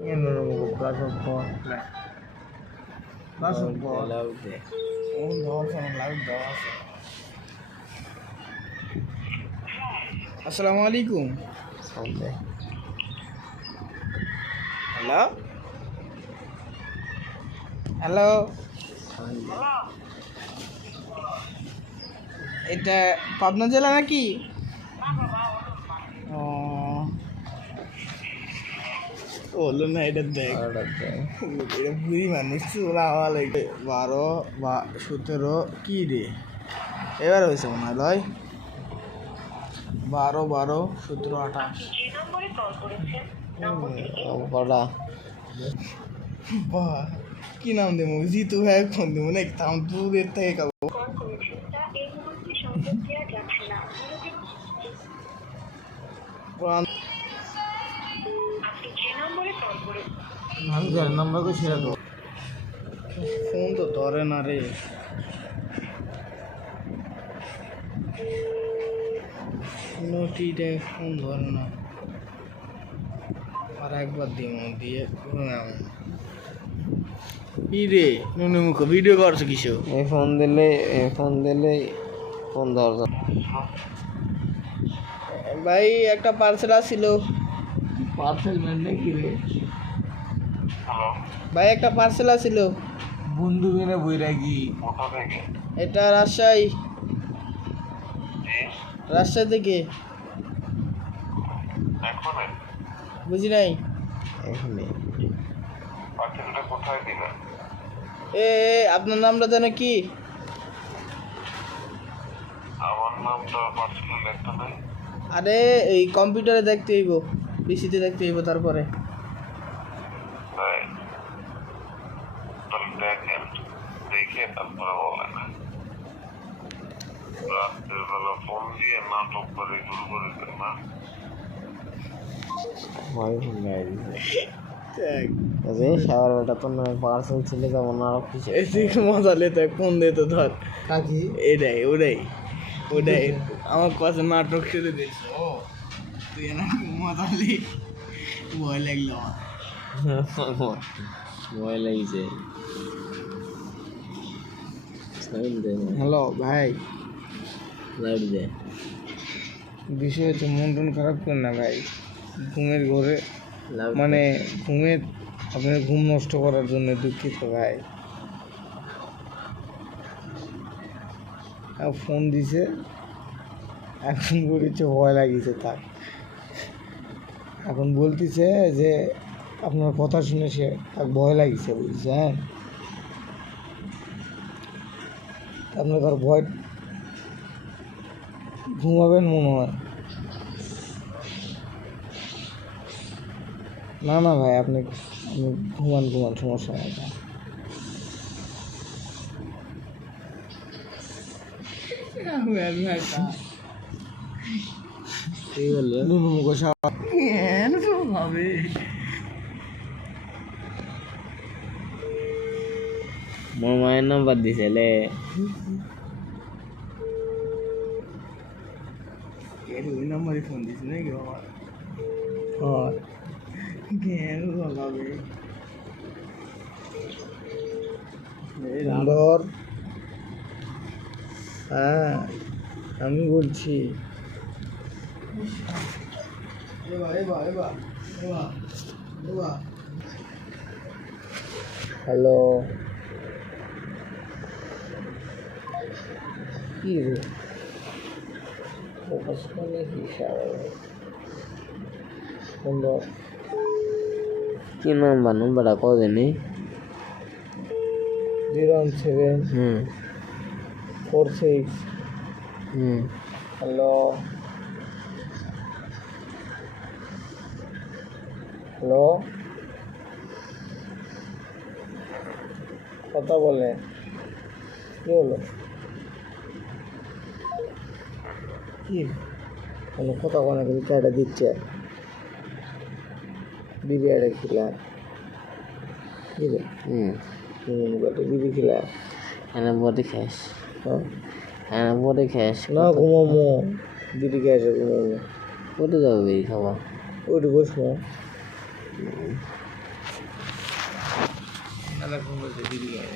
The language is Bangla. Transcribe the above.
Ini plus support. Plus support. Oh, dog sama live dog. Assalamualaikum. Hello. Hello. এটা পাবনা জেলা নাকি? ও বললো না, এটা দেখ এটা বুড়ি মানুষ চুলা হওয়া লাগে 12 বা 17 কি রে এবার হয়েছে মনে হয় লয় 12 12 17 28 বড়া বাহ কি নাম দেবো জিতু ভাই ফোন দেবো না একদম দূরের থেকে কাবো নাম্বার কো ছেড়ে দাও ফোন তো ধরে না রে নোটিটা ফোন ধরে না আর একবার দিয়ে কি রে নুনু মুখ ভিডিও করছো কিছু এই ফোন দিলে ফোন ধরো ভাই একটা পার্সেল আসছিল পার্সেল মানে কি রে ভাই একটা পার্সেল আসছিল বন্ধু মেরে বইরাগি এটা রাজশাহী থেকে বুঝি নাই এখানে এ আপনার নামটা যেন কি আমার নামটা পার্সোনাল লেখা নাই আরে এই কম্পিউটারে দেখতে হইব পিসিতে দেখতে হইব তারপরে তাই তাহলে দেখে তারপরে বলেন রাত্রেবেলা ফোন দিয়ে নাটক করে শুরু করে দেন না ভাই ফোন গাড়ি শাওয়ার বেটা তো না পার্সেল ছিল যেমন আর কিছু এদিকে মজা লেতে ফোন দে তো ধর কাকি এটাই আমার কাছে নাটক শুরু দিয়েছ ও তুই না মজা লি ভয় লাগলো ভয় লাগিছে হ্যালো ভাই লাইট দে বিষয় হচ্ছে মন টন খারাপ কর না ভাই ঘুমের ঘরে মানে আপনার ঘুম নষ্ট করার জন্য দুঃখিত ভাই ফোন দিছে এখন বলেছে ভয় লাগিছে তার এখন বলতেছে যে আপনার কথা শুনে সে তার ভয় লাগিছে বুঝছেন আপনার তার ভয় ঘুমাবেন মনে হয় না ভাই আপনি ঘুমান সমস্যা নাই কি বললো নুনু মুখোশ হবে মোর মায়ের নাম্বার দিছে লে ওই নাম্বারে ফোন দিস নাকি বাবা হয় কেন হবে সুন্দর হ্যাঁ আমি বলছি হ্যালো কি রে সুন্দর কি নাম্বারটা কদিনই 017 46 হ্যালো কথা বলেন কি হলো কি কোনো কথা কোনো কিন্তু চাটা দিচ্ছে বিরিয়ানি খেলাম কি রে বিড়ি খেলাম এনে বডি খাস না ঘুমামো বিড়ি খেয়েছে ঘুমামো কোথায় যাবো বেরি খাওয়া ওইটু বসবো মেলা ফোন করছে দিদি ভাই